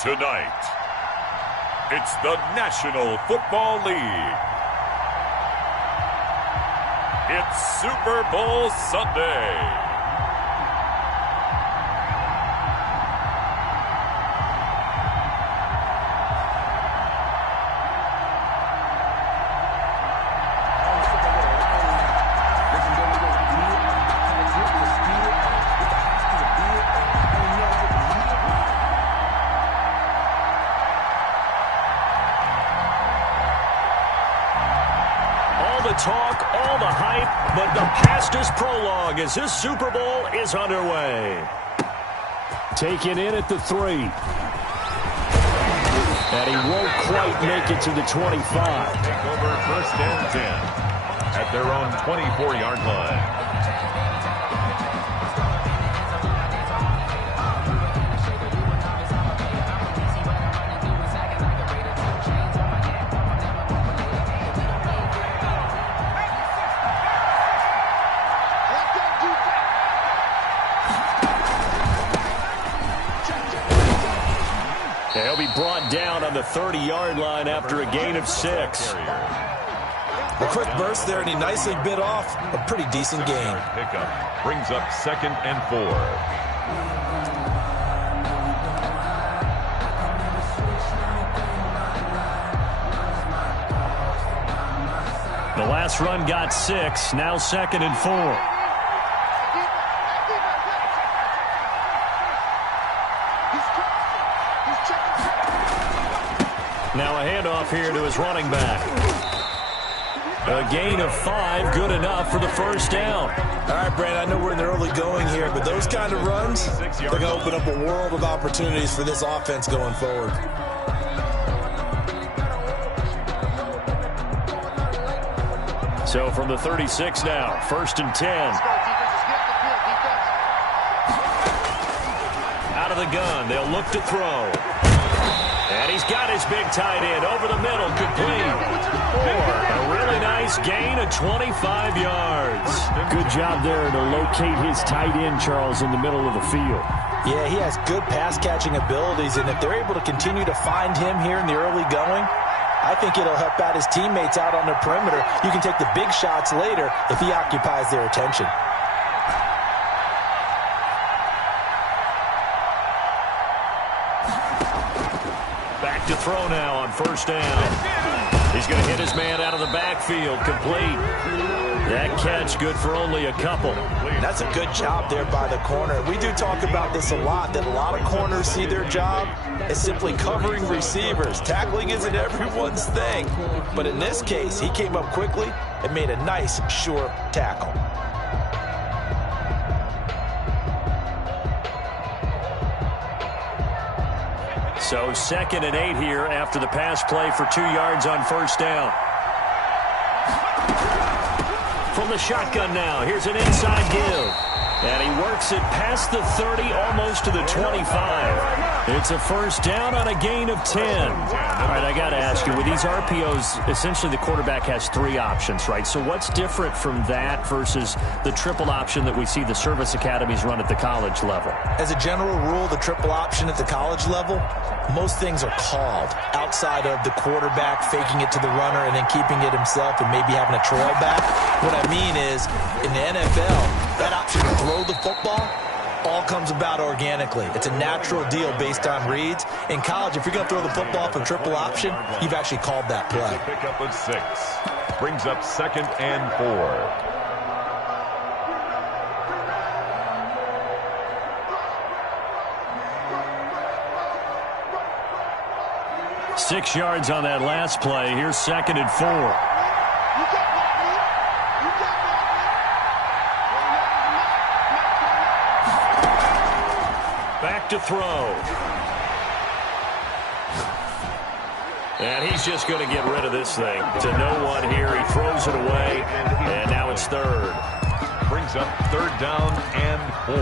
Tonight, it's the National Football League. It's Super Bowl Sunday. Talk, all the hype, but the past is prologue as this Super Bowl is underway. Taken in at the 3. And he won't quite make it to the 25. Take over 1st and 10 at their own 24-yard line. He'll be brought down on the 30-yard line after a gain of 6. A quick burst there, and he nicely bit off a pretty decent gain. Pickup brings up 2nd and 4. The last run got 6, now 2nd and 4. Now a handoff here to his running back. A gain of 5, good enough for the 1st down. All right, Brandon, I know we're in the early going here, but those kind of runs, they're going to open up a world of opportunities for this offense going forward. So from the 36 now, 1st and 10. Out of the gun, they'll look to throw. And he's got his big tight end over the middle, complete. For a really nice gain of 25 yards. Good job there to locate his tight end, Charles, in the middle of the field. Yeah, he has good pass-catching abilities, and if they're able to continue to find him here in the early going, I think it'll help out his teammates out on the perimeter. You can take the big shots later if he occupies their attention. Back to throw now on 1st down. He's going to hit his man out of the backfield, complete. That catch good for only a couple. That's a good job there by the corner. We do talk about this a lot, that a lot of corners see their job as simply covering receivers. Tackling isn't everyone's thing. But in this case, he came up quickly and made a nice, sure tackle. So 2nd and 8 here after the pass play for 2 yards on 1st down. From the shotgun now, here's an inside give. And he works it past the 30, almost to the 25. It's a 1st down on a gain of 10. All right, I got to ask you, with these RPOs, essentially the quarterback has 3 options, right? So what's different from that versus the triple option that we see the service academies run at the college level? As a general rule, the triple option at the college level, most things are called outside of the quarterback faking it to the runner and then keeping it himself and maybe having a trail back. What I mean is, in the NFL, that option to throw the football all comes about organically. It's a natural deal based on reads. In college, if you're going to throw the football from triple option, you've actually called that play. Pickup of 6. Brings up 2nd and 4. 6 yards on that last play. Here's 2nd and 4. Back to throw. And he's just going to get rid of this thing. To no one here. He throws it away. And now it's 3rd. Brings up 3rd down and 4.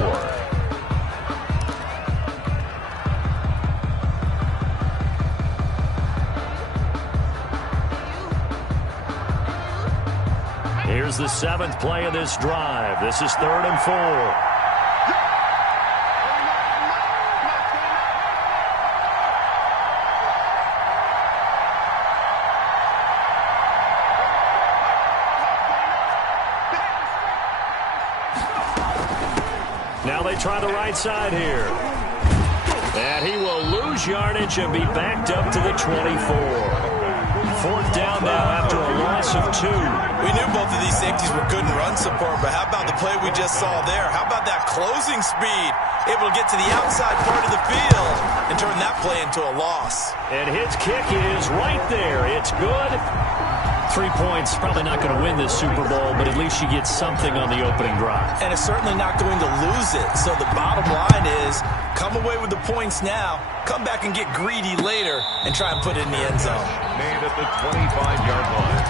Here's the 7th play of this drive. This is 3rd and 4. Now they try the right side here. And he will lose yardage and be backed up to the 24. Fourth down now after a loss of 2. We knew both of these safeties were good in run support, but how about the play we just saw there? How about that closing speed? Able to get to the outside part of the field and turn that play into a loss. And his kick is right there. It's good. 3 points, probably not going to win this Super Bowl, but at least you get something on the opening drive. And it's certainly not going to lose it. So the bottom line is, come away with the points now, come back and get greedy later, and try and put it in the end zone. Made at the 25-yard line.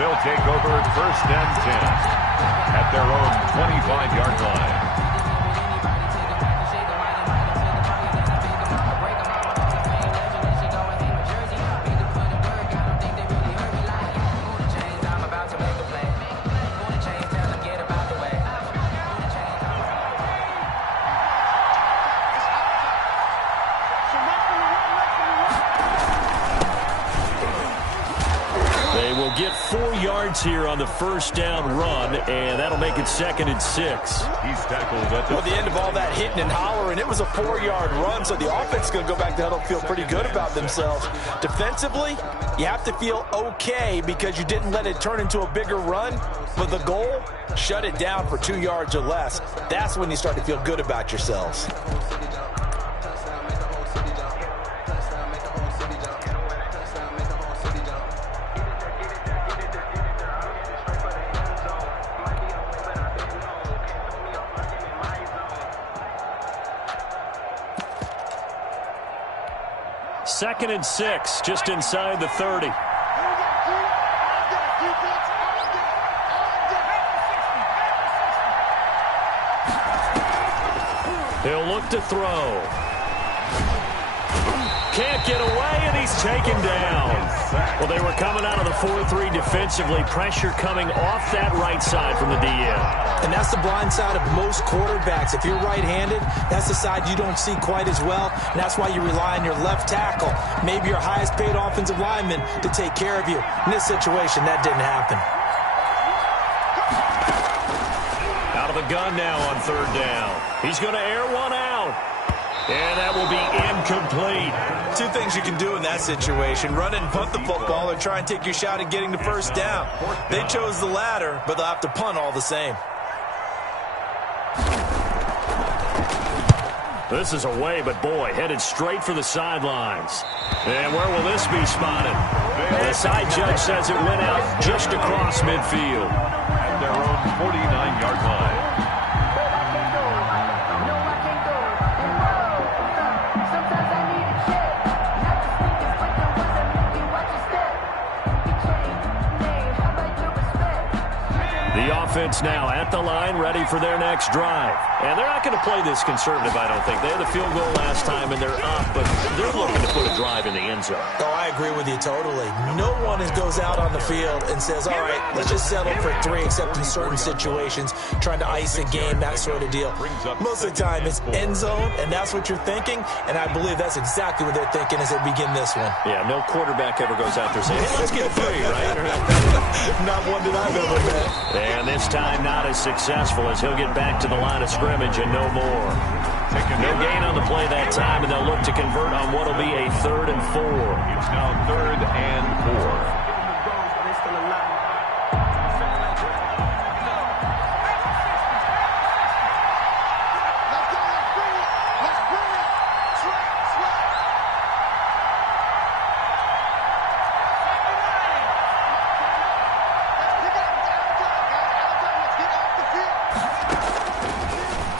They'll take over first and 10 at their own 25-yard line. Get 4 yards here on the first down run, and that'll make it 2nd and 6. He's tackled at the end of all that hitting and hollering. It was a 4-yard run, so the offense is going to go back to huddle, feel pretty good about themselves. Defensively, you have to feel okay because you didn't let it turn into a bigger run. But the goal, shut it down for 2 yards or less. That's when you start to feel good about yourselves. Second and 6, just inside the 30. He'll look to throw. Can't get away, and he's taken down. Well, they were coming out of the 4-3 defensively. Pressure coming off that right side from the DN. And that's the blind side of most quarterbacks. If you're right-handed, that's the side you don't see quite as well. And that's why you rely on your left tackle, maybe your highest-paid offensive lineman, to take care of you. In this situation, that didn't happen. Out of the gun now on 3rd down. He's going to air one out. And that will be incomplete. 2 things you can do in that situation: run and punt the football, or try and take your shot at getting the first down. They chose the latter, but they'll have to punt all the same. This is away, but boy, headed straight for the sidelines. And where will this be spotted? The side judge says it went out just across midfield. At their own 49-yard line. Offense now at the line, ready for their next drive. And they're not going to play this conservative, I don't think. They had the field goal last time, and they're up, but they're looking to put a drive in the end zone. Oh, I agree with you totally. No one goes out on the field and says, all right, let's just settle for 3, except in certain situations, trying to ice a game, that sort of deal. Most of the time, it's end zone, and that's what you're thinking, and I believe that's exactly what they're thinking as they begin this one. Yeah, no quarterback ever goes out there saying, hey, let's get 3, right? Not one that I've ever met. And this time not as successful, as he'll get back to the line of scrimmage and no more. No gain on the play that time, and they'll look to convert on what will be a 3rd and 4. It's now 3rd and 4.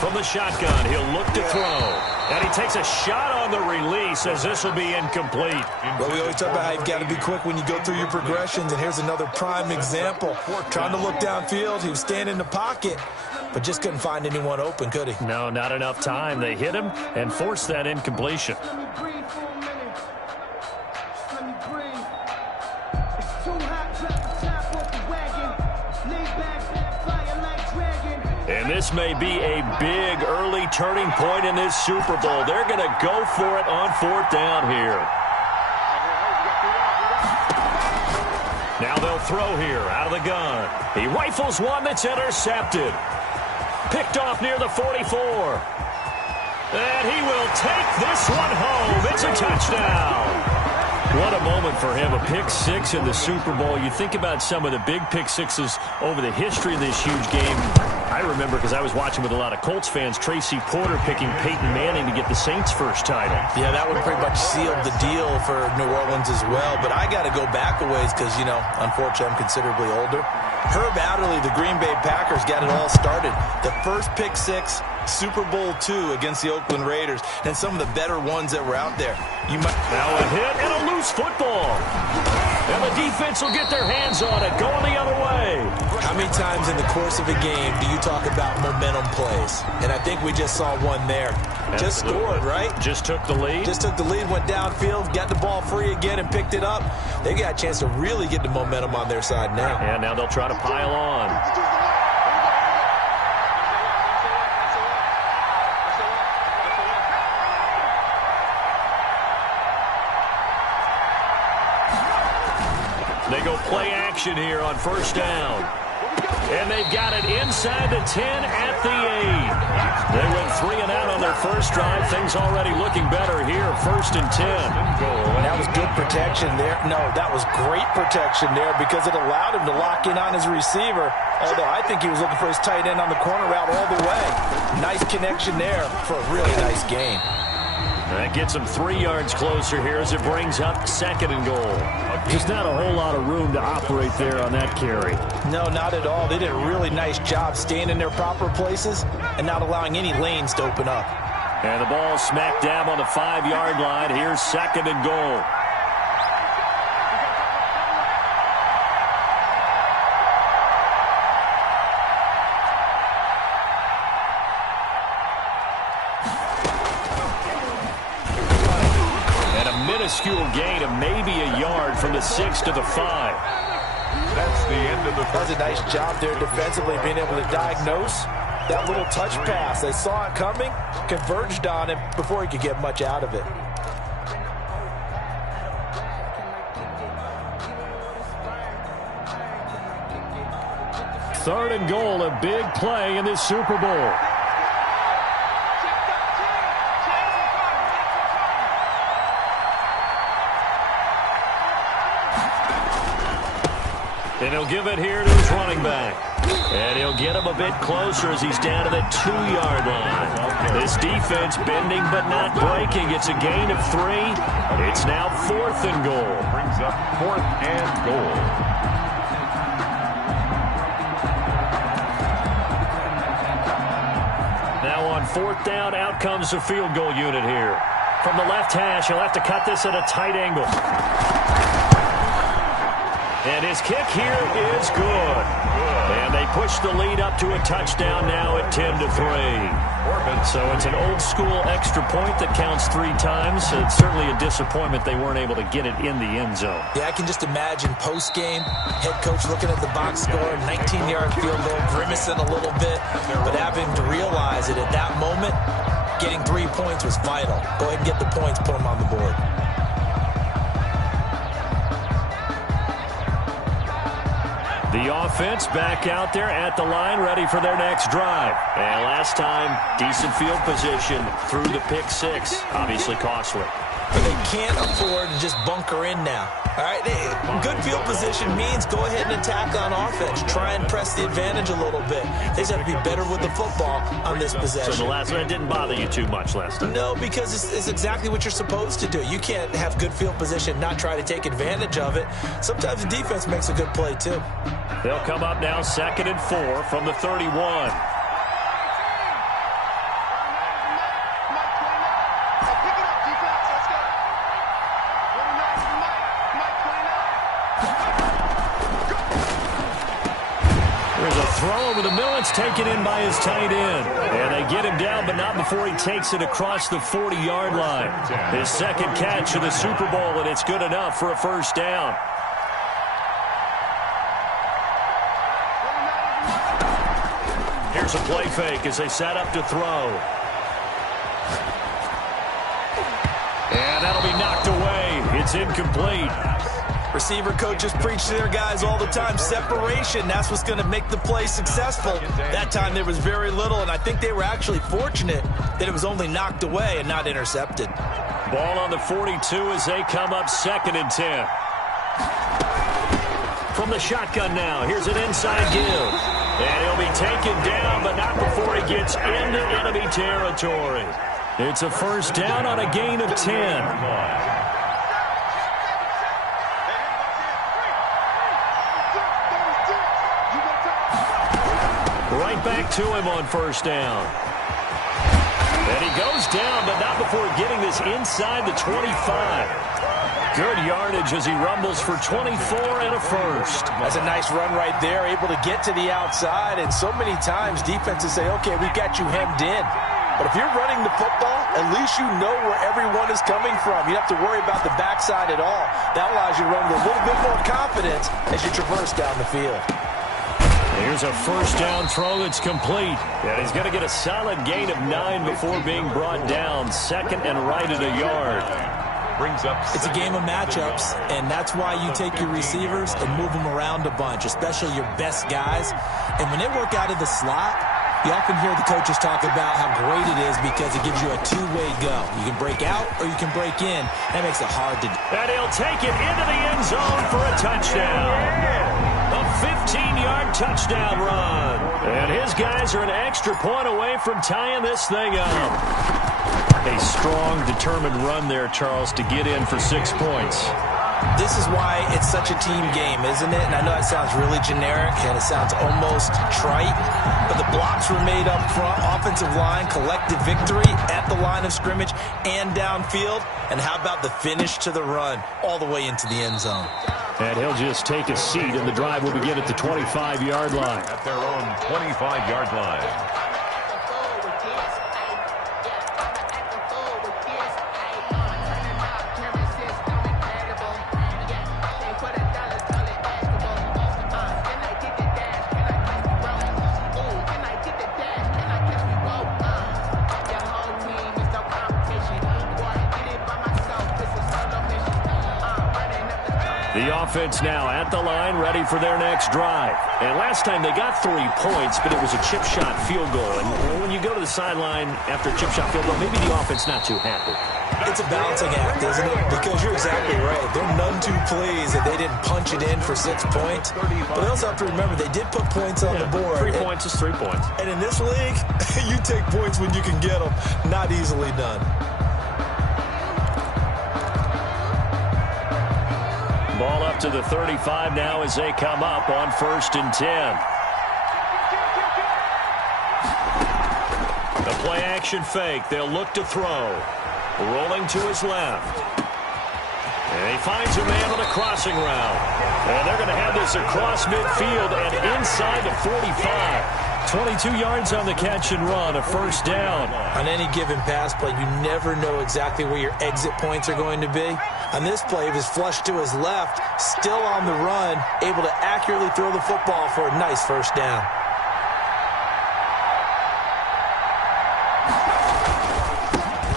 From the shotgun, he'll look to throw. And he takes a shot on the release, as this will be incomplete. Well, we always talk about how you've got to be quick when you go through your progressions, and here's another prime example. Trying to look downfield, he was standing in the pocket, but just couldn't find anyone open, could he? No, not enough time. They hit him and forced that incompletion. And this may be a big early turning point in this Super Bowl. They're going to go for it on 4th down here. Now they'll throw here out of the gun. He rifles one that's intercepted. Picked off near the 44. And he will take this one home. It's a touchdown. What a moment for him, a pick six in the Super Bowl. You think about some of the big pick sixes over the history of this huge game. I remember, because I was watching with a lot of Colts fans, Tracy Porter picking Peyton Manning to get the Saints' first title. Yeah, that one pretty much sealed the deal for New Orleans as well. But I got to go back a ways because, you know, unfortunately I'm considerably older. Herb Adderley, the Green Bay Packers, got it all started. The first pick six, Super Bowl II against the Oakland Raiders, and some of the better ones that were out there. Now a hit and a loose football. And the defense will get their hands on it, going the other way. How many times in the course of a game do you talk about momentum plays? And I think we just saw one there. Just scored, right? Just took the lead. Just took the lead, went downfield, got the ball free again, and picked it up. They got a chance to really get the momentum on their side now. And now they'll try to pile on. They go play action here on first down. And they've got it inside the 10 at the 8. They went 3 and out on their first drive. Things already looking better here. First and 10. And that was good protection there. No, that was great protection there because it allowed him to lock in on his receiver. Although I think he was looking for his tight end on the corner route all the way. Nice connection there for a really nice gain. That gets him 3 yards closer here as it brings up second and goal. Just not a whole lot of room to operate there on that carry. No, not at all. They did a really nice job staying in their proper places and not allowing any lanes to open up. And the ball smack dab on the 5-yard line. Here's second and goal. Minuscule gain of maybe a yard from the 6 to the 5. That's the end of the first. That's a nice job there defensively, being able to diagnose that little touch pass. They saw it coming, converged on him before he could get much out of it. Third and goal, a big play in this Super Bowl. And he'll give it here to his running back. And he'll get him a bit closer as he's down to the 2-yard line. This defense bending but not breaking. It's a gain of 3. It's now 4th and goal. Brings up 4th and goal. Now on 4th down, out comes the field goal unit here. From the left hash, he'll have to cut this at a tight angle. And his kick here is good. And they push the lead up to a touchdown now at 10-3. So it's an old-school extra point that counts 3 times. So it's certainly a disappointment they weren't able to get it in the end zone. Yeah, I can just imagine post-game, head coach looking at the box score, 19-yard field goal, grimacing a little bit, but having to realize that at that moment, getting 3 points was vital. Go ahead and get the points, put them on the board. The offense back out there at the line, ready for their next drive. And last time, decent field position through the pick 6. Obviously costly. But they can't afford to just bunker in now. All right, good field position means go ahead and attack on offense. Try and press the advantage a little bit. They just have to be better with the football on this possession. So the last one didn't bother you too much last time? No, because it's exactly what you're supposed to do. You can't have good field position, not try to take advantage of it. Sometimes the defense makes a good play, too. They'll come up now 2nd and 4 from the 31. There's a throw over the middle. It's taken in by his tight end. And they get him down, but not before he takes it across the 40-yard line. His second catch of the Super Bowl, and it's good enough for a first down. Here's a play fake as they set up to throw. And that'll be knocked away. It's incomplete. Receiver coaches preach to their guys all the time. Separation, that's what's going to make the play successful. That time there was very little, and I think they were actually fortunate that it was only knocked away and not intercepted. Ball on the 42 as they come up 2nd and 10. From the shotgun now, here's an inside give. And he'll be taken down, but not before he gets into enemy territory. It's a first down on a gain of 10. Right back to him on first down. And he goes down, but not before getting this inside the 25. Good yardage as he rumbles for 24 and a first. That's a nice run right there, able to get to the outside. And so many times defenses say, okay, we've got you hemmed in. But if you're running the football, at least you know where everyone is coming from. You don't have to worry about the backside at all. That allows you to run with a little bit more confidence as you traverse down the field. Here's a first down throw that's complete. And he's going to get a solid gain of 9 before being brought down. 2nd and right at a yard. Brings up. It's a game of matchups, and that's why you take your receivers and move them around a bunch, especially your best guys. And when they work out of the slot, you often hear the coaches talk about how great it is because it gives you a two-way go. You can break out or you can break in. That makes it hard to do. And he'll take it into the end zone for a touchdown. A 15-yard touchdown run. And his guys are an extra point away from tying this thing up. A strong, determined run there, Charles, to get in for 6 points. This is why it's such a team game, isn't it? And I know that sounds really generic and it sounds almost trite, but the blocks were made up front, offensive line, collective victory at the line of scrimmage and downfield. And how about the finish to the run all the way into the end zone? And he'll just take a seat, and the drive will begin at the 25-yard line. At their own 25-yard line. The offense now at the line, ready for their next drive. And last time they got 3 points, but it was a chip shot field goal. And when you go to the sideline after a chip shot field goal, maybe the offense not too happy. It's a balancing act, isn't it? Because you're exactly right. They're none too pleased that they didn't punch it in for 6 points. But they also have to remember they did put points on the board. 3 points is 3 points. And in this league, you take points when you can get them. Not easily done. Ball up to the 35 now as they come up on 1st and 10. The play action fake. They'll look to throw. Rolling to his left. And he finds a man on a crossing route. And they're going to have this across midfield and inside the 45. 22 yards on the catch and run, a first down. On any given pass play, you never know exactly where your exit points are going to be. On this play, it was flushed to his left, still on the run, able to accurately throw the football for a nice first down.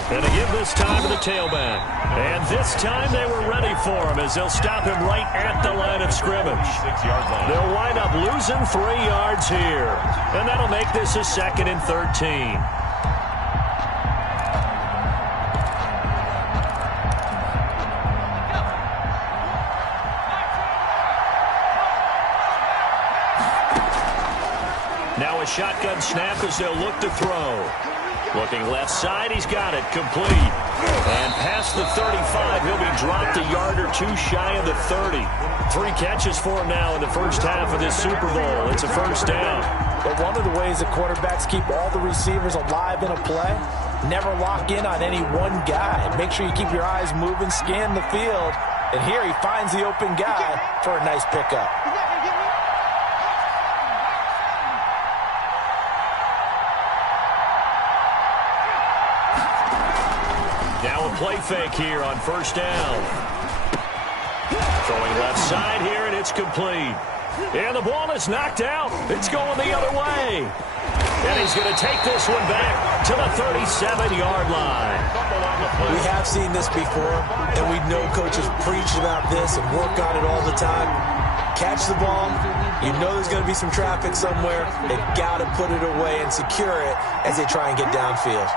And to give this time to the tailback. And this time they were ready for him as they'll stop him right at the line of scrimmage. 6-yard line. They'll wind up losing 3 yards here. And that'll make this a 2nd and 13. Now a shotgun snap as they'll look to throw. Looking left side, he's got it, complete. And past the 35, he'll be dropped a yard or 2 shy of the 30. 3 catches for him now in the first half of this Super Bowl. It's a first down. But one of the ways that quarterbacks keep all the receivers alive in a play, never lock in on any one guy. Make sure you keep your eyes moving, scan the field. And here he finds the open guy for a nice pickup. Now a play fake here on first down. Throwing left side here, and it's complete. And the ball is knocked out. It's going the other way. And he's going to take this one back to the 37-yard line. Fumble on the We have seen this before, and we know coaches preach about this and work on it all the time. Catch the ball. You know there's going to be some traffic somewhere. They've got to put it away and secure it as they try and get downfield.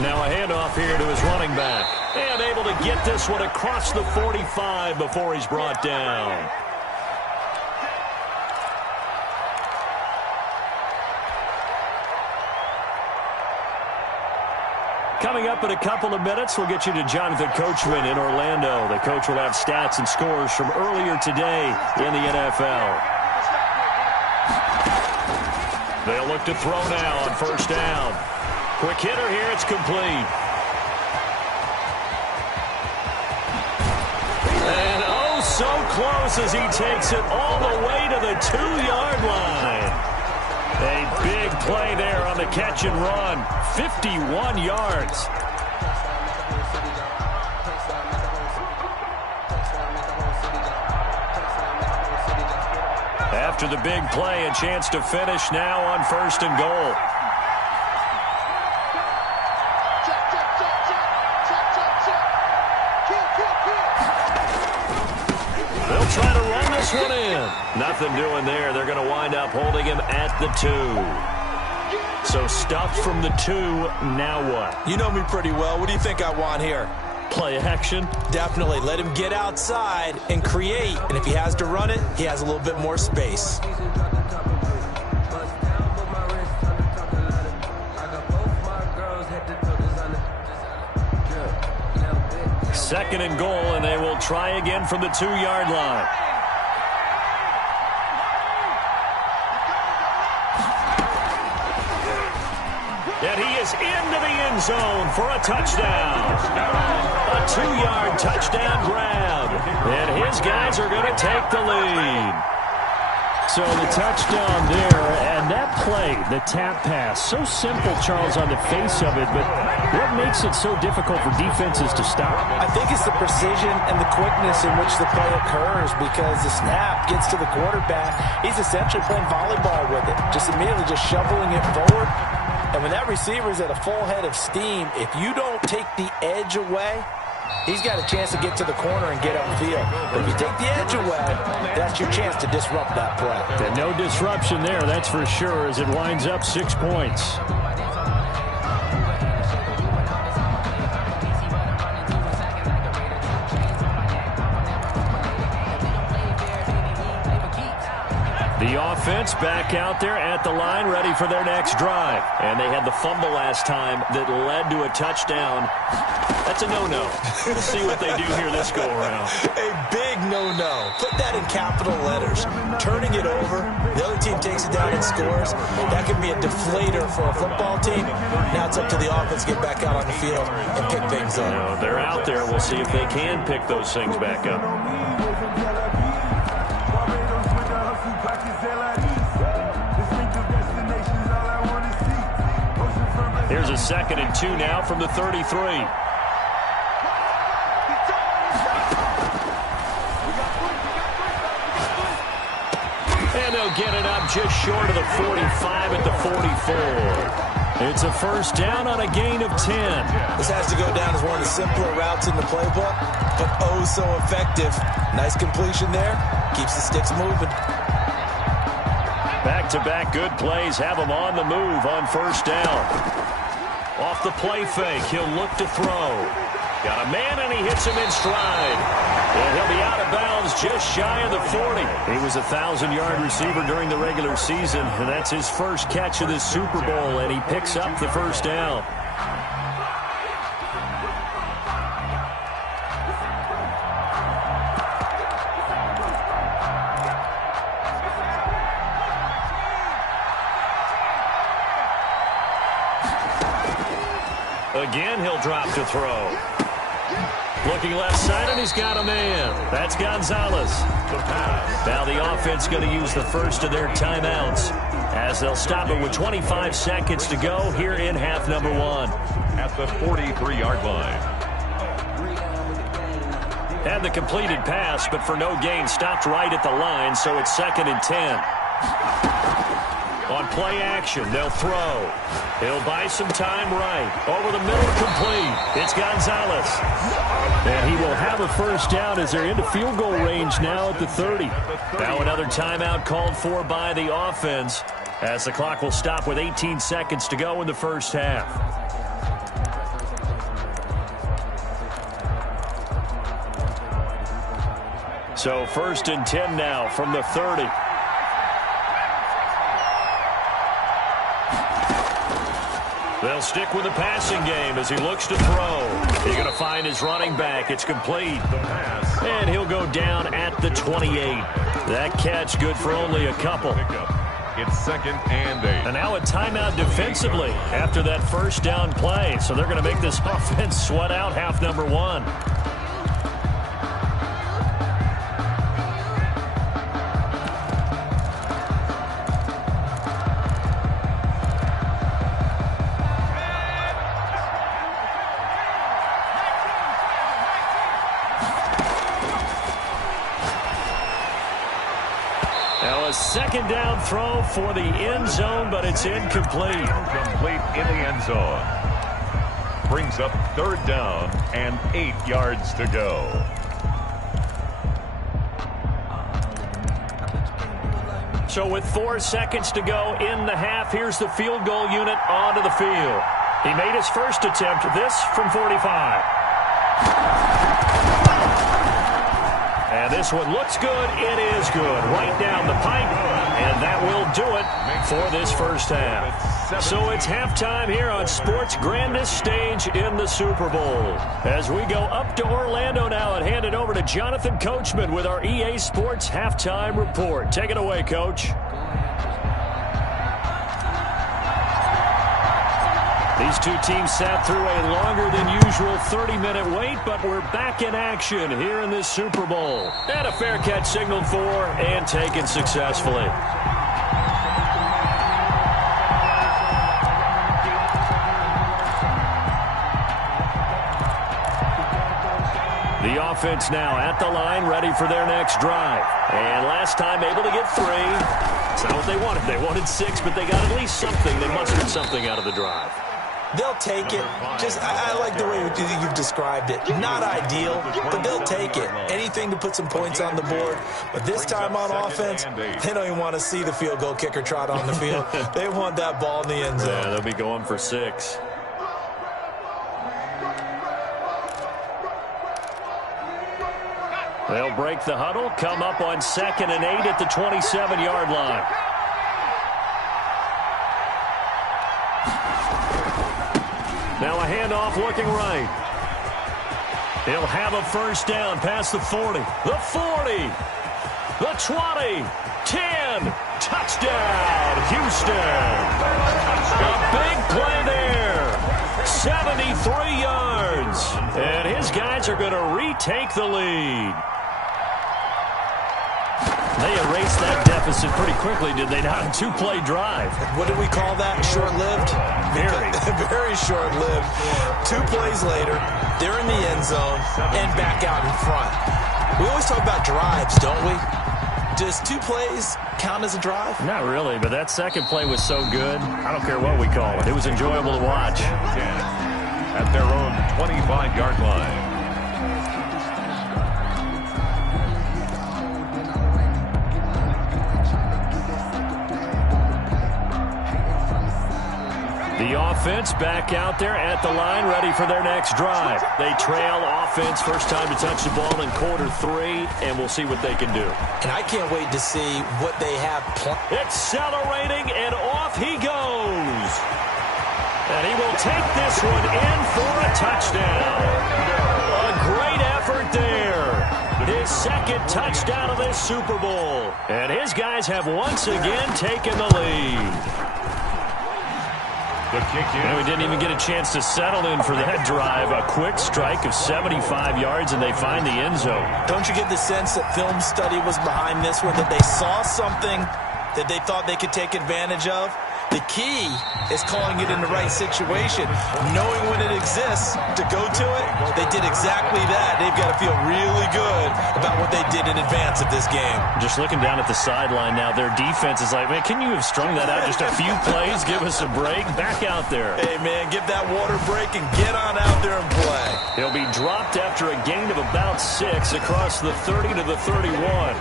Now a handoff here to his running back. And able to get this one across the 45 before he's brought down. Coming up in a couple of minutes, we'll get you to Jonathan Coachman in Orlando. The coach will have stats and scores from earlier today in the NFL. They'll look to throw now on first down. Quick hitter here, it's complete. And oh, so close as he takes it all the way to the 2-yard line. A big play there on the catch and run. 51 yards. After the big play, a chance to finish now on first and goal. They'll try to run this one in. Nothing doing there. They're going to wind up holding him at the 2. So stuffed from the 2, now what? You know me pretty well. What do you think I want here? Play action? Definitely. Let him get outside and create. And if he has to run it, he has a little bit more space. Second and goal, and they will try again from the 2-yard line. And he is into the end zone for a touchdown. A 2-yard touchdown grab. And his guys are going to take the lead. So the touchdown there, and that play, the tap pass, so simple, Charles, on the face of it, but what makes it so difficult for defenses to stop? I think it's the precision and the quickness in which the play occurs, because the snap gets to the quarterback. He's essentially playing volleyball with it, just immediately just shoveling it forward. And when that receiver's at a full head of steam, if you don't take the edge away, he's got a chance to get to the corner and get upfield. But if you take the edge away, that's your chance to disrupt that play. And no disruption there, that's for sure, as it winds up 6 points. The offense back out there at the line, ready for their next drive. And they had the fumble last time that led to a touchdown. That's a no-no. We'll see what they do here this go-around. A big no-no. Put that in capital letters. Turning it over, the other team takes it down and scores. That could be a deflator for a football team. Now it's up to the offense to get back out on the field and pick things up. You know, they're out there. We'll see if they can pick those things back up. Here's a 2nd and 2 now from the 33. And they'll get it up just short of the 45 at the 44. It's a first down on a gain of 10. This has to go down as one of the simpler routes in the playbook, but oh so effective. Nice completion there. Keeps the sticks moving. Back-to-back good plays have him on the move on first down. Off the play fake, he'll look to throw. Got a man, and he hits him in stride. And he'll be out of bounds just shy of the 40. He was a 1,000-yard receiver during the regular season, and that's his first catch of the Super Bowl, and he picks up the first down. Again, he'll drop to throw. Looking left side, and he's got a man. That's Gonzalez. Now the offense going to use the first of their timeouts as they'll stop it with 25 seconds to go here in half number 1. At the 43-yard line. Had the completed pass, but for no gain, stopped right at the line, so it's 2nd and 10. On play action, they'll throw. He'll buy some time right. Over the middle, complete. It's Gonzalez. And he will have a first down as they're into field goal range now at the 30. Now another timeout called for by the offense as the clock will stop with 18 seconds to go in the first half. So 1st and 10 now from the 30. They'll stick with the passing game as he looks to throw. He's going to find his running back. It's complete. And he'll go down at the 28. That catch good for only a couple. It's 2nd and 8. And now a timeout defensively after that first down play. So they're going to make this offense sweat out half number 1. Now a 2nd down throw for the end zone, but it's incomplete. Complete in the end zone. Brings up 3rd down and 8 yards to go. So with 4 seconds to go in the half, here's the field goal unit onto the field. He made his first attempt, this from 45. And this one looks good. It is good. Right down the pipe. And that will do it for this first half. So it's halftime here on sports' grandest stage in the Super Bowl. As we go up to Orlando now and hand it over to Jonathan Coachman with our EA Sports Halftime Report. Take it away, Coach. These two teams sat through a longer than usual 30-minute wait, but we're back in action here in this Super Bowl. And a fair catch signaled for and taken successfully. The offense now at the line, ready for their next drive. And last time able to get 3. That's not what they wanted. They wanted 6, but they got at least something. They mustered something out of the drive. They'll take it. I like the way you've described it. Not ideal, but they'll take it. Anything to put some points on the board. But this time on offense, they don't even want to see the field goal kicker trot on the field. They want that ball in the end zone. Yeah, they'll be going for 6. They'll break the huddle, come up on 2nd and 8 at the 27-yard line. Now a handoff looking right. He'll have a first down past the 40. The 40. The 20. 10. Touchdown, Houston. A big play there. 73 yards. And his guys are going to retake the lead. They erased that deficit pretty quickly, did they not? A 2-play drive. What did we call that? Short-lived? Very. Very short-lived. 2 plays later, they're in the end zone and back out in front. We always talk about drives, don't we? Does 2 plays count as a drive? Not really, but that second play was so good. I don't care what we call it. It was enjoyable to watch. At their own 25-yard line. The offense back out there at the line, ready for their next drive. They trail offense, first time to touch the ball in quarter 3, and we'll see what they can do. And I can't wait to see what they have planned. Accelerating, and off he goes. And he will take this one in for a touchdown. A great effort there. His 2nd touchdown of this Super Bowl. And his guys have once again taken the lead. The kick in. And we didn't even get a chance to settle in for that drive. A quick strike of 75 yards, and they find the end zone. Don't you get the sense that film study was behind this one, that they saw something that they thought they could take advantage of? The key is calling it in the right situation, knowing when it exists to go to it. They did exactly that. They've got to feel really good about what they did in advance of this game. Just looking down at the sideline now, their defense is like, man, can you have strung that out just a few plays? Give us a break. Back out there. Hey, man, give that water break and get on out there and play. He'll be dropped after a gain of about 6 across the 30 to the 31.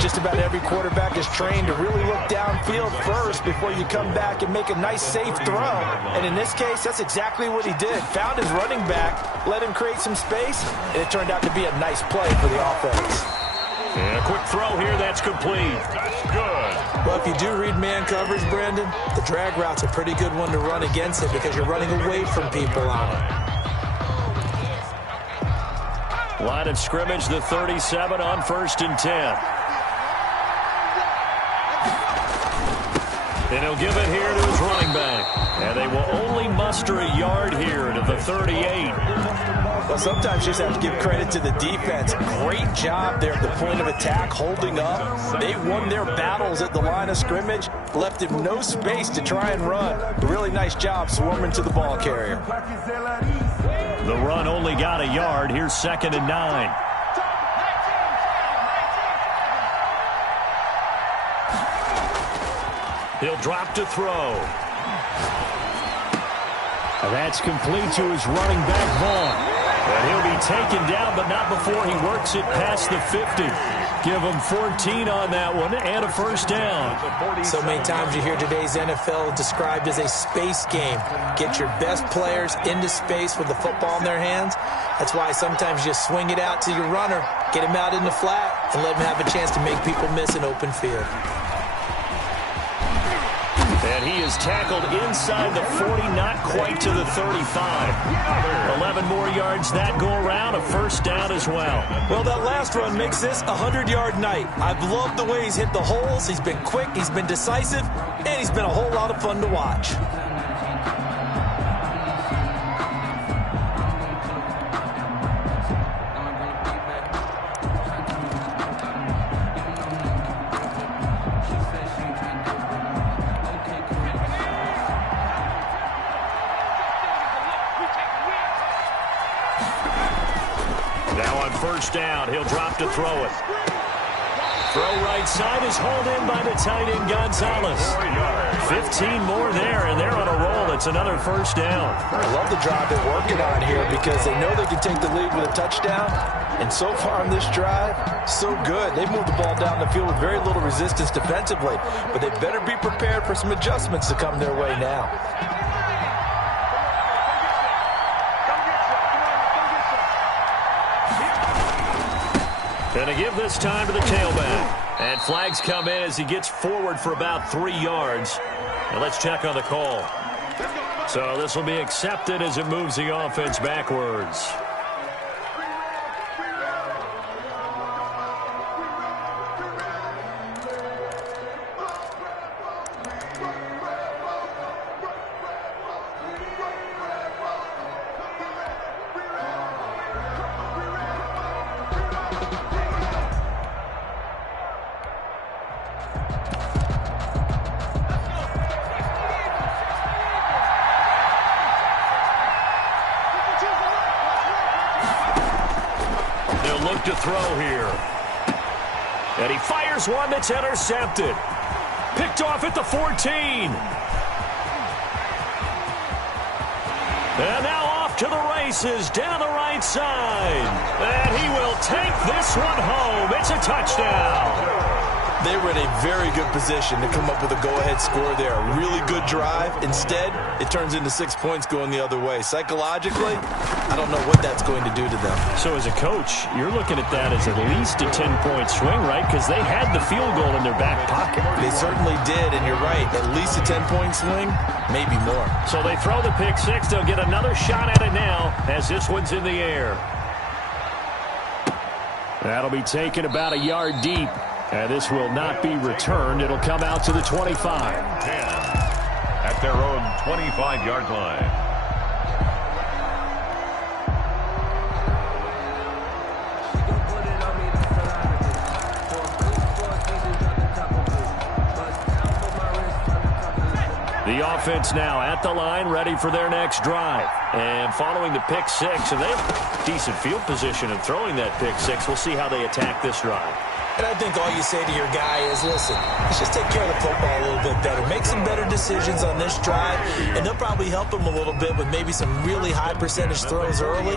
Just about every quarterback is trained to really look downfield first before you come back and make a nice, safe throw. And in this case, that's exactly what he did. Found his running back, let him create some space, and it turned out to be a nice play for the offense. And a quick throw here, that's complete. That's good. Well, if you do read man coverage, Brandon, the drag route's a pretty good one to run against it because you're running away from people on it. Line of scrimmage, the 37 on 1st and 10. And he'll give it here to his running back. And they will only muster a yard here to the 38. Well, sometimes you just have to give credit to the defense. Great job there at the point of attack, holding up. They won their battles at the line of scrimmage, left him no space to try and run. A really nice job swarming to the ball carrier. The run only got a yard. Here's 2nd and 9. He'll drop to throw. That's complete to his running back, Vaughn. And he'll be taken down, but not before he works it past the 50. Give him 14 on that one and a first down. So many times you hear today's NFL described as a space game. Get your best players into space with the football in their hands. That's why sometimes you swing it out to your runner, get him out in the flat, and let him have a chance to make people miss an open field. And he is tackled inside the 40, not quite to the 35. 11 more yards that go around, a first down as well. Well, that last run makes this a 100-yard night. I've loved the way he's hit the holes. He's been quick, he's been decisive, and he's been a whole lot of fun to watch. First down, he'll drop to throw it. Throw right side is hauled in by the tight end Gonzalez. 15 more there, and they're on a roll. It's another first down. I love the drive they're working on here because they know they can take the lead with a touchdown. And so far on this drive, so good. They've moved the ball down the field with very little resistance defensively, but they better be prepared for some adjustments to come their way now. And to give this time to the tailback. And flags come in as he gets forward for about 3 yards. And let's check on the call. So this will be accepted as it moves the offense backwards. To throw here. And he fires one that's intercepted. Picked off at the 14. And now off to the races down the right side. And he will take this one home. It's a touchdown. They were in a very good position to come up with a go-ahead score there. A really good drive. Instead, it turns into 6 points going the other way. Psychologically, I don't know what that's going to do to them. So as a coach, you're looking at that as at least a 10-point swing, right? Because they had the field goal in their back pocket. They certainly did, and you're right. At least a 10-point swing, maybe more. So they throw the pick six. They'll get another shot at it now as this one's in the air. That'll be taken about a yard deep. And this will not be returned. It'll come out to the 25. 10 at their own 25-yard line. The offense now at the line, ready for their next drive. And following the pick six, and they have decent field position in throwing that pick six. We'll see how they attack this drive. And I think all you say to your guy is, listen, let's just take care of the football a little bit better. Make some better decisions on this drive, and they'll probably help him a little bit with maybe some really high percentage throws early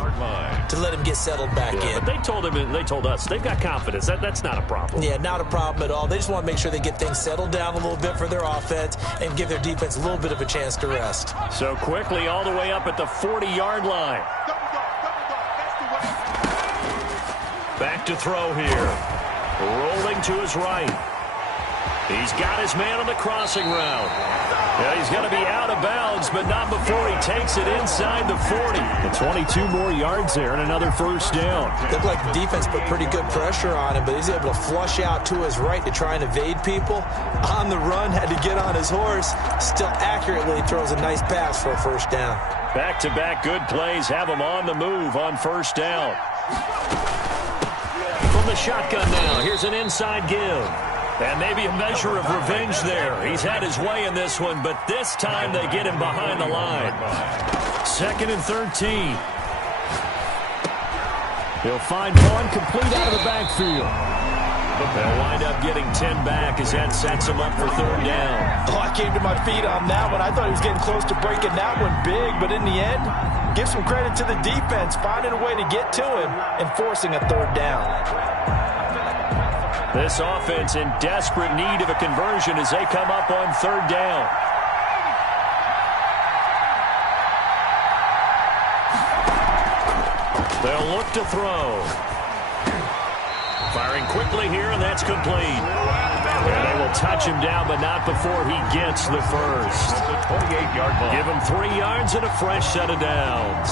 to let him get settled back in. But they told him, and they told us, they've got confidence. That's not a problem. Yeah, not a problem at all. They just want to make sure they get things settled down a little bit for their offense and give their defense a little bit of a chance to rest. So quickly all the way up at the 40-yard line. Back to throw here. Rolling to his right. He's got his man on the crossing route. Yeah, he's going to be out of bounds, but not before he takes it inside the 40. And 22 more yards there and another first down. Looked like the defense put pretty good pressure on him, but he's able to flush out to his right to try and evade people. On the run, had to get on his horse. Still accurately throws a nice pass for a first down. Back-to-back good plays have him on the move on first down. From the shotgun now, here's an inside give. And maybe a measure of revenge there. He's had his way in this one, but this time they get him behind the line. 2nd and 13. He'll find one complete out of the backfield. They'll wind up getting 10 back as that sets him up for third down. Oh, I came to my feet on that one. I thought he was getting close to breaking that one big, but in the end, give some credit to the defense, finding a way to get to him and forcing a third down. This offense in desperate need of a conversion as they come up on third down. They'll look to throw. Firing quickly here, and that's complete. And they will touch him down, but not before he gets the first. 28-yard ball. Give him 3 yards and a fresh set of downs.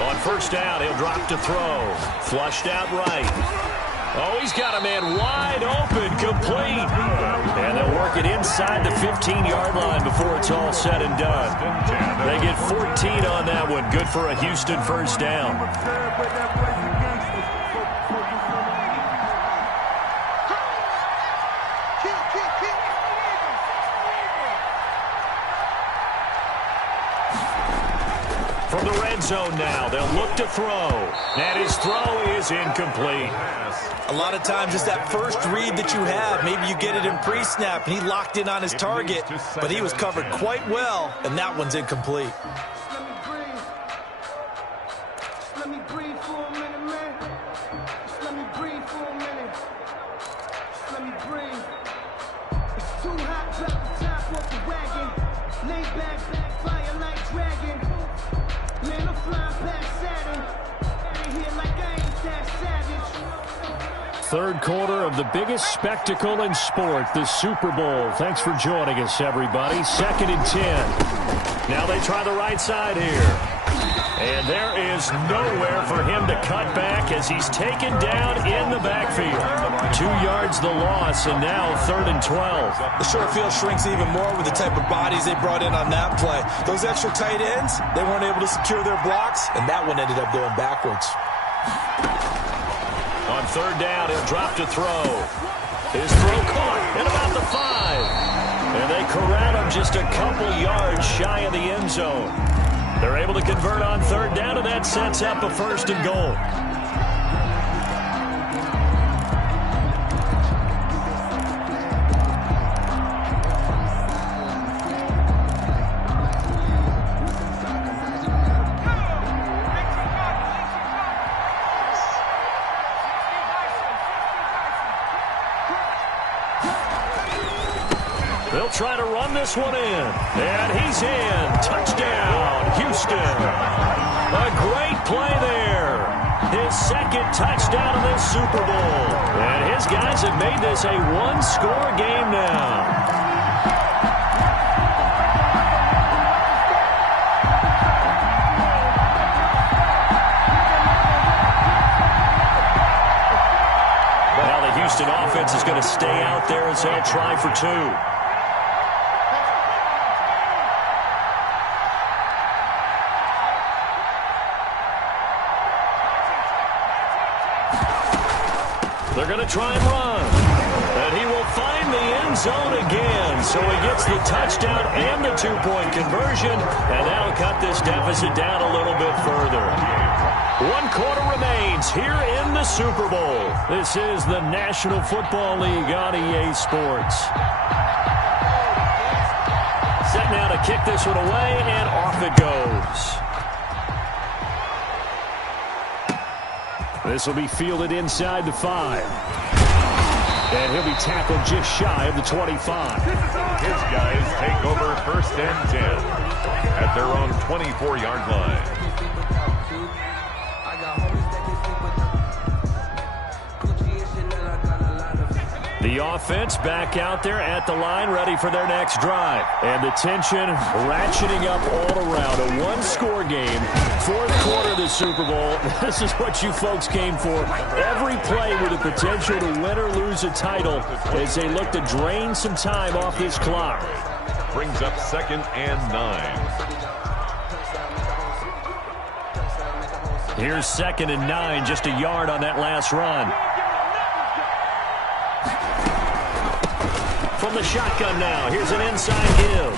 On first down, he'll drop to throw. Flushed out right. Oh, he's got a man wide open, complete. And they'll work it inside the 15-yard line before it's all said and done. They get 14 on that one. Good for a Houston first down. From the red zone now, they'll look to throw. And his throw is incomplete. A lot of times it's that first read that you have. Maybe you get it in pre-snap, and he locked in on his target, but he was covered quite well, and that one's incomplete. Let me breathe for a minute, man. Let me breathe for a minute. Let me breathe. It's too hot, drop the top off the wagon. Lay back, fire like dragon. Man, I'm flying past Saturn. Out of here like I ain't that savage. Third quarter of the biggest spectacle in sport, the Super Bowl. Thanks for joining us, everybody. 2nd and 10. Now they try the right side here. And there is nowhere for him to cut back as he's taken down in the backfield. 2 yards the loss, and now 3rd and 12. The short field shrinks even more with the type of bodies they brought in on that play. Those extra tight ends, they weren't able to secure their blocks, and that one ended up going backwards. On third down, he'll drop to throw. His throw caught at about the 5. And they corral him just a couple yards shy of the end zone. They're able to convert on third down, and that sets up a 1st and goal. They'll try to run this one in. And he's in. Touchdown, Houston. A great play there. His 2nd touchdown of this Super Bowl. And his guys have made this a one-score game now. Now the Houston offense is going to stay out there as they'll try for 2. They're going to try and run. And he will find the end zone again. So he gets the touchdown and the two-point conversion. And that'll cut this deficit down a little bit further. 1 quarter remains here in the Super Bowl. This is the National Football League on EA Sports. Set now to kick this one away, and off it goes. This will be fielded inside the 5. And he'll be tackled just shy of the 25. His guys take over 1st and 10 at their own 24-yard line. The offense back out there at the line, ready for their next drive. And the tension ratcheting up all around. A one-score game, 4th quarter of the Super Bowl. This is what you folks came for. Every play with the potential to win or lose a title as they look to drain some time off this clock. Brings up 2nd and 9. Here's 2nd and 9, just a yard on that last run. From the shotgun now, here's an inside give.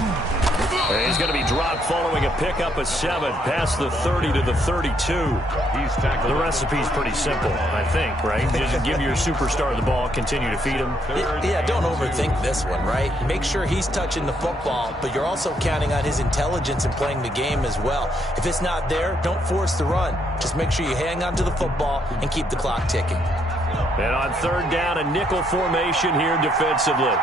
And he's going to be dropped following a pickup of 7 past the 30 to the 32. He's tackled. The recipe's pretty simple, I think, right? Just give your superstar the ball, continue to feed him. Yeah, don't overthink this one, right? Make sure he's touching the football, but you're also counting on his intelligence in playing the game as well. If it's not there, don't force the run. Just make sure you hang on to the football and keep the clock ticking. And on 3rd down, a nickel formation here defensively.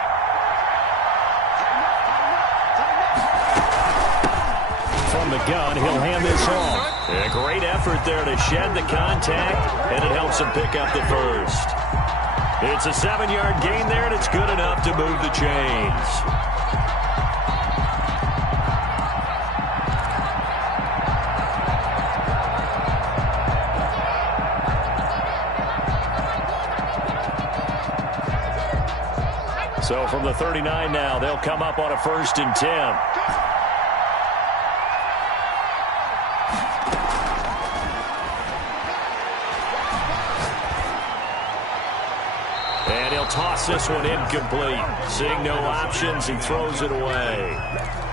From the gun, he'll hand this off. A great effort there to shed the contact, and it helps him pick up the first. It's a 7-yard gain there, and it's good enough to move the chains. So from the 39 now, they'll come up on a 1st and 10. And he'll toss this one incomplete. Seeing no options, he throws it away.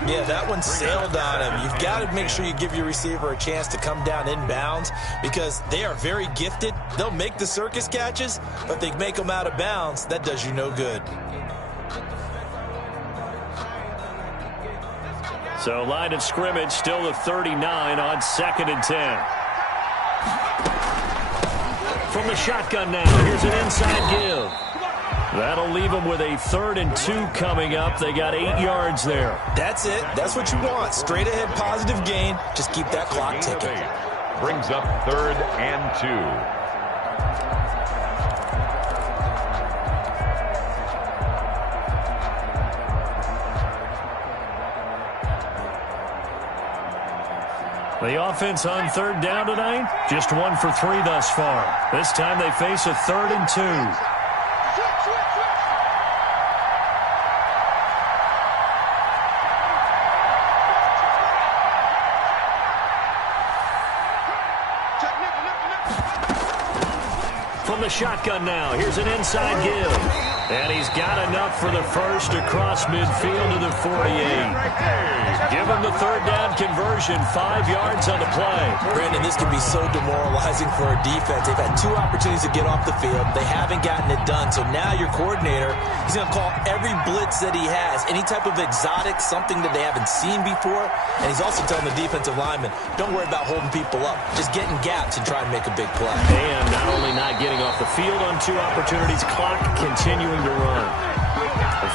Yeah, that one sailed on him. You've got to make sure you give your receiver a chance to come down inbounds because they are very gifted. They'll make the circus catches, but they make them out of bounds. That does you no good. So line of scrimmage still the 39 on 2nd and 10. From the shotgun now, here's an inside give. That'll leave them with a 3rd and 2 coming up. They got 8 yards there. That's it. That's what you want. Straight ahead positive gain. Just keep that clock ticking. Brings up 3rd and 2. The offense on 3rd down tonight, just 1 for 3 thus far. This time they face a 3rd and 2. From the shotgun now, here's an inside give. And he's got enough for the first across midfield to the 48. Give him the 3rd down conversion, 5 yards on the play. Brandon, this can be so demoralizing for a defense. They've had 2 opportunities to get off the field. They haven't gotten it done. So now your coordinator, he's going to call every blitz that he has, any type of exotic, something that they haven't seen before. And he's also telling the defensive lineman, don't worry about holding people up. Just get in gaps and try and make a big play. And not only not getting off the field on 2 opportunities, clock continuing to run.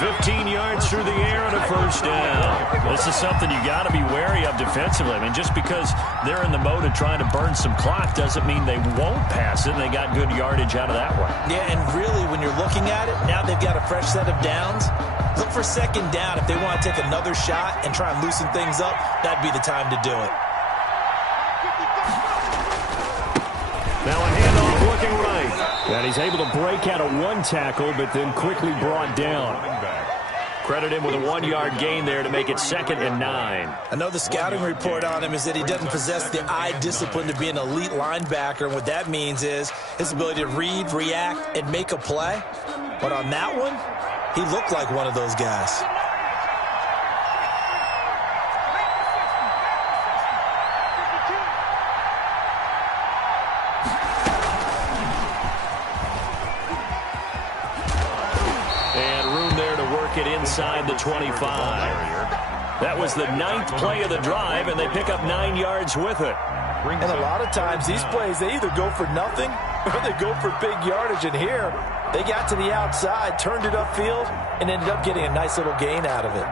15 yards through the air and a 1st down. This is something you got to be wary of defensively. I mean, just because they're in the mode of trying to burn some clock doesn't mean they won't pass it, and they got good yardage out of that one. Yeah, and really, when you're looking at it, now they've got a fresh set of downs. Look for 2nd down. If they want to take another shot and try and loosen things up, that'd be the time to do it. Now a handoff looking right. And he's able to break out of 1 tackle, but then quickly brought down. Credit him with a 1-yard gain there to make it 2nd and 9. I know the scouting report on him is that he doesn't possess the eye discipline to be an elite linebacker. And what that means is his ability to read, react, and make a play. But on that one, he looked like one of those guys. It inside the 25. That was the 9th play of the drive, and they pick up 9 yards with it. And a lot of times these plays, they either go for nothing or they go for big yardage. And here, they got to the outside, turned it upfield, and ended up getting a nice little gain out of it.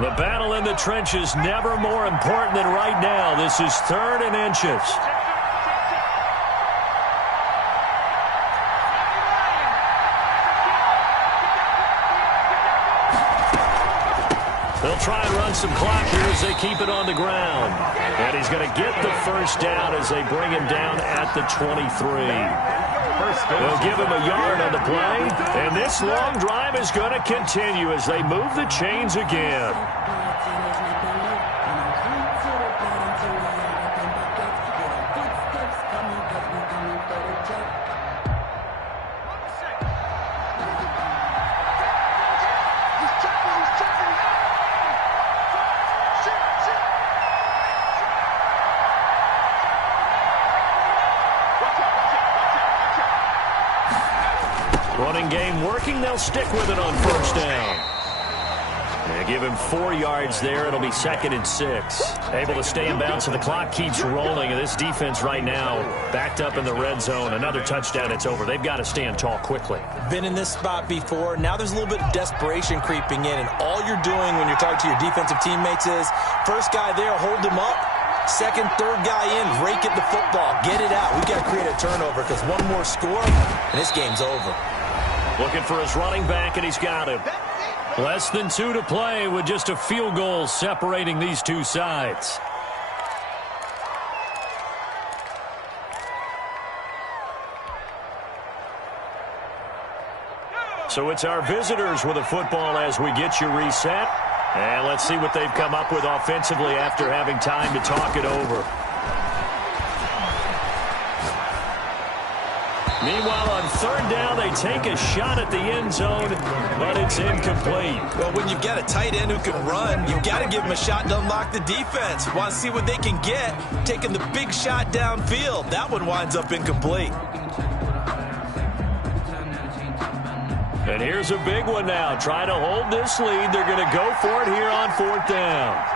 The battle in the trenches never more important than right now. This is 3rd and inches. They'll try and run some clock here as they keep it on the ground. And he's going to get the first down as they bring him down at the 23. They'll give him a yard on the play, and this long drive is going to continue as they move the chains again. Running game working. They'll stick with it on first down. They give him 4 yards there. It'll be 2nd and 6. Able to stay in bounds, so the clock keeps rolling. And this defense right now backed up in the red zone. Another touchdown, it's over. They've got to stand tall quickly. Been in this spot before. Now there's a little bit of desperation creeping in. And all you're doing when you're talking to your defensive teammates is, first guy there, hold him up. Second, third guy in, rake at the football. Get it out. We've got to create a turnover because one more score, and this game's over. Looking for his running back, and he's got him. Less than 2 to play with just a field goal separating these two sides. So it's our visitors with a football as we get you reset. And let's see what they've come up with offensively after having time to talk it over. Meanwhile, on 3rd down, they take a shot at the end zone, but it's incomplete. Well, when you've got a tight end who can run, you've got to give him a shot to unlock the defense. You want to see what they can get, taking the big shot downfield. That one winds up incomplete. And here's a big one now. Trying to hold this lead. They're going to go for it here on 4th down.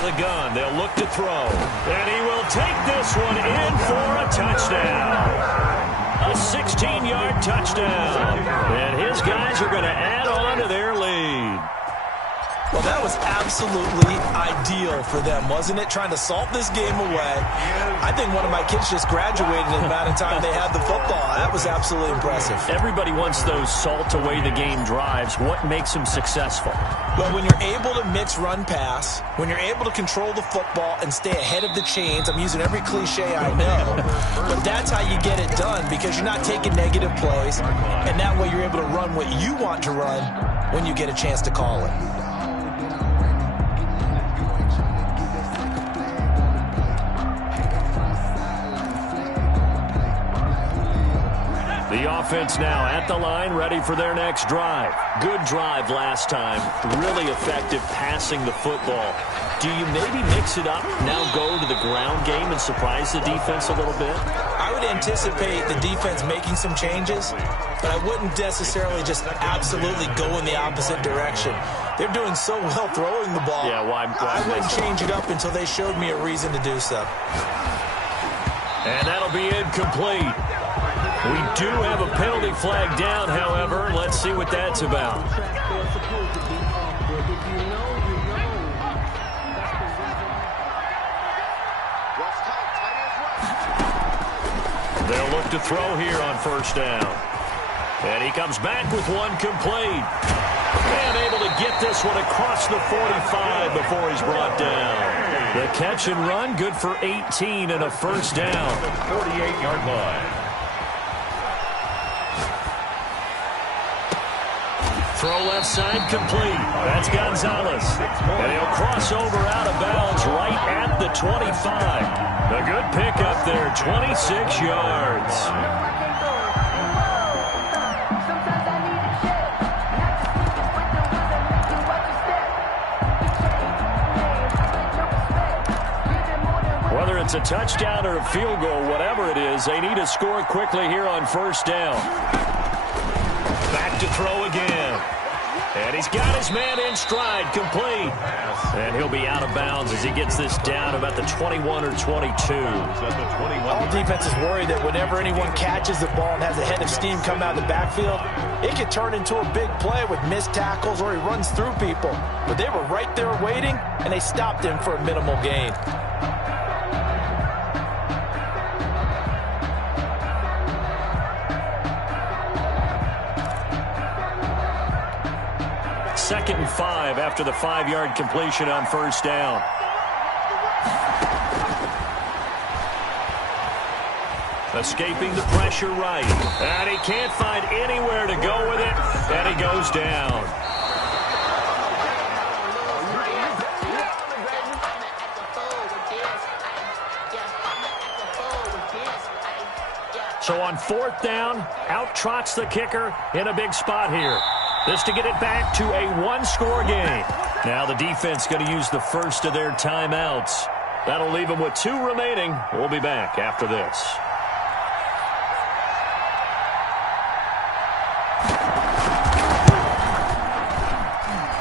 The gun. They'll look to throw. And he will take this one in for a touchdown. A 16-yard touchdown. And his guys are going to add on to their lead. Well, that was absolutely ideal for them, wasn't it? Trying to salt this game away. I think one of my kids just graduated in the amount of time they had the football. That was absolutely impressive. Everybody wants those salt away the game drives. What makes them successful? Well, when you're able to mix run-pass, when you're able to control the football and stay ahead of the chains, I'm using every cliche I know, but that's how you get it done because you're not taking negative plays, and that way you're able to run what you want to run when you get a chance to call it. The offense now at the line, ready for their next drive. Good drive last time. Really effective passing the football. Do you maybe mix it up, now go to the ground game and surprise the defense a little bit? I would anticipate the defense making some changes, but I wouldn't necessarily just absolutely go in the opposite direction. They're doing so well throwing the ball. Yeah, why I wouldn't change it up until they showed me a reason to do so. And that'll be incomplete. We do have a penalty flag down, however. Let's see what that's about. They'll look to throw here on first down. And he comes back with one complete. And able to get this one across the 45 before he's brought down. The catch and run, good for 18 and a first down. 48-yard line. Throw left side complete. That's Gonzalez. And he'll cross over out of bounds right at the 25. A good pickup there, 26 yards. Whether it's a touchdown or a field goal, whatever it is, they need to score quickly here on first down. Back to throw again. And he's got his man in stride, complete. And he'll be out of bounds as he gets this down about the 21 or 22. All defenses worry that whenever anyone catches the ball and has a head of steam come out of the backfield, it could turn into a big play with missed tackles or he runs through people. But they were right there waiting, and they stopped him for a minimal gain. Second and 5 after the 5-yard completion on first down. Escaping the pressure right. And he can't find anywhere to go with it. And he goes down. So on fourth down, out trots the kicker in a big spot here. This to get it back to a one-score game. Now the defense going to use the first of their timeouts. That'll leave them with 2 remaining. We'll be back after this.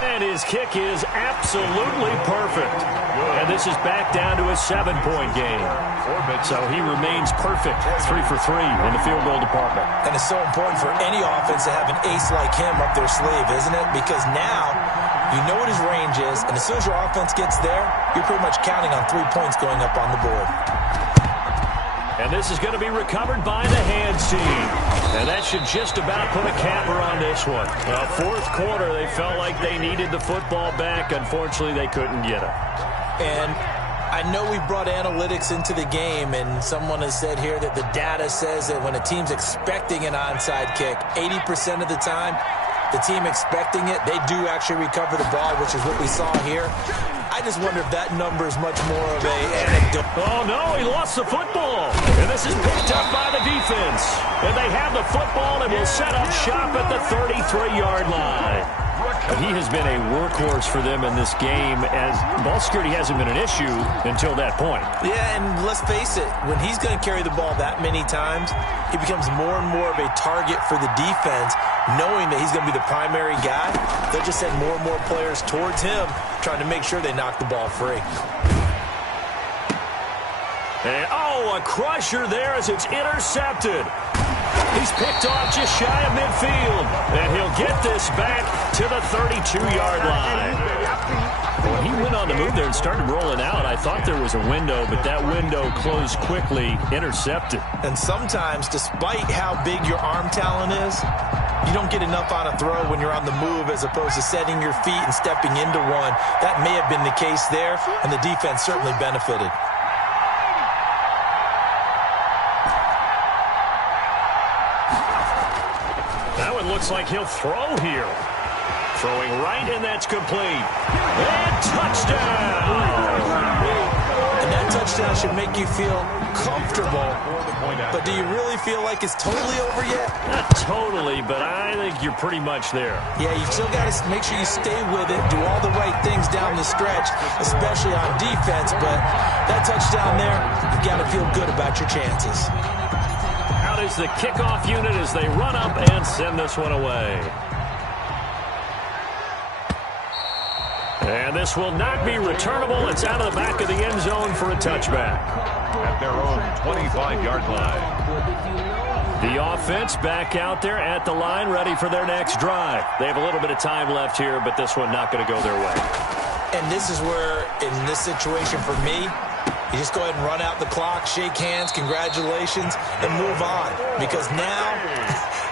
And his kick is absolutely perfect. And this is back down to a 7-point game. So he remains perfect, 3 for 3 in the field goal department. And it's so important for any offense to have an ace like him up their sleeve, isn't it? Because now you know what his range is, and as soon as your offense gets there, you're pretty much counting on 3 points going up on the board. And this is going to be recovered by the hands team. And that should just about put a capper on this one. Well, fourth quarter, they felt like they needed the football back. Unfortunately, they couldn't get it. And I know we brought analytics into the game, and someone has said here that the data says that when a team's expecting an onside kick, 80% of the time, the team expecting it, they do actually recover the ball, which is what we saw here. I just wonder if that number is much more of a anecdote. Oh, no, he lost the football. And this is picked up by the defense. And they have the football and will set up shop at the 33-yard line. He has been a workhorse for them in this game, as ball security hasn't been an issue until that point. Yeah, and let's face it, when he's going to carry the ball that many times, he becomes more and more of a target for the defense, knowing that he's going to be the primary guy. They'll just send more and more players towards him, trying to make sure they knock the ball free. And, a crusher there as it's intercepted. He's picked off just shy of midfield. And he'll get this back to the 32-yard line. When he went on the move there and started rolling out, I thought there was a window, but that window closed quickly, intercepted. And sometimes, despite how big your arm talent is, you don't get enough on a throw when you're on the move as opposed to setting your feet and stepping into one. That may have been the case there, and the defense certainly benefited. Looks like he'll throw here. Throwing right, and that's complete. And touchdown! And that touchdown should make you feel comfortable. But do you really feel like it's totally over yet? Not totally, but I think you're pretty much there. Yeah, you've still got to make sure you stay with it, do all the right things down the stretch, especially on defense. But that touchdown there, you've got to feel good about your chances. Out is the kickoff unit as they run up and send this one away. And this will not be returnable. It's out of the back of the end zone for a touchback. At their own 25-yard line. The offense back out there at the line, ready for their next drive. They have a little bit of time left here, but this one not going to go their way. And this is where, in this situation for me, you just go ahead and run out the clock, shake hands, congratulations, and move on. Because now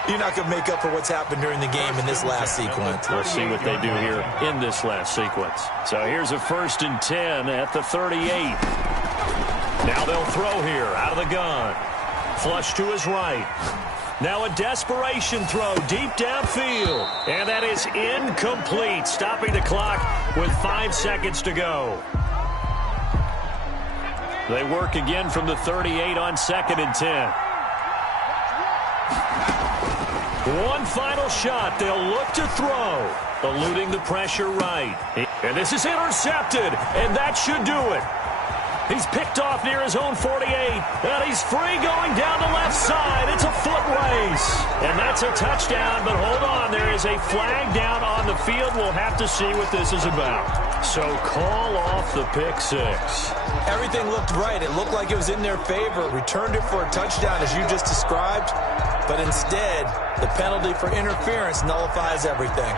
You're not going to make up for what's happened during the game in this last sequence. We'll see what they do here in this last sequence. So here's a 1st and 10 at the 38. Now they'll throw here out of the gun. Flush to his right. Now a desperation throw deep downfield. And that is incomplete, stopping the clock with 5 seconds to go. They work again from the 38 on 2nd and 10. One final shot. They'll look to throw. Eluding the pressure right. And this is intercepted. And that should do it. He's picked off near his own 48. And he's free going down the left side. It's a foot race. And that's a touchdown. But hold on. There is a flag down on the field. We'll have to see what this is about. So call off the pick six. Everything looked right. It looked like it was in their favor. Returned it for a touchdown, as you just described. But instead, the penalty for interference nullifies everything.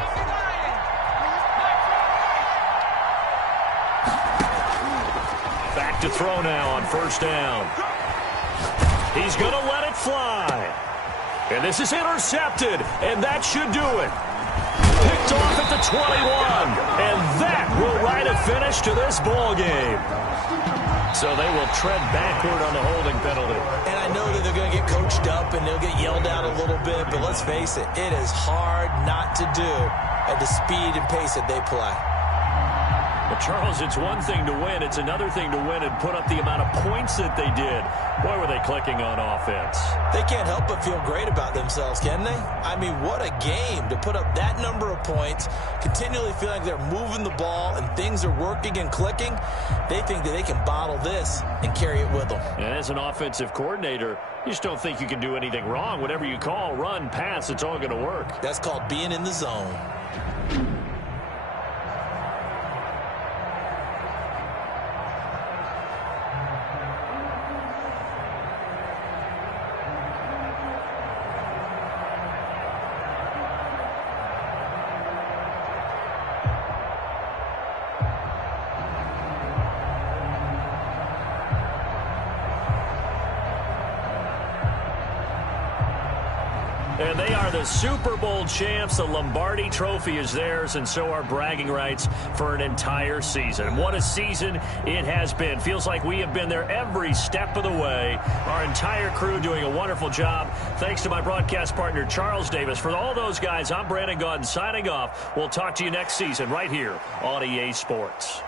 Back to throw now on 1st down. He's going to let it fly. And this is intercepted, and that should do it. Picked off at the 21, and that will write a finish to this ball game. So they will tread backward on the holding penalty. And I know that they're going to get coached up and they'll get yelled at a little bit, but let's face it, it is hard not to do at the speed and pace that they play. Well, Charles, it's one thing to win. It's another thing to win and put up the amount of points that they did. Boy, were they clicking on offense. They can't help but feel great about themselves, can they? I mean, what a game to put up that number of points, continually feeling like they're moving the ball and things are working and clicking. They think that they can bottle this and carry it with them. And as an offensive coordinator, you just don't think you can do anything wrong. Whatever you call, run, pass, it's all going to work. That's called being in the zone. And they are the Super Bowl champs. The Lombardi Trophy is theirs, and so are bragging rights for an entire season. What a season it has been. Feels like we have been there every step of the way. Our entire crew doing a wonderful job. Thanks to my broadcast partner, Charles Davis. For all those guys, I'm Brandon Gaudin signing off. We'll talk to you next season right here on EA Sports.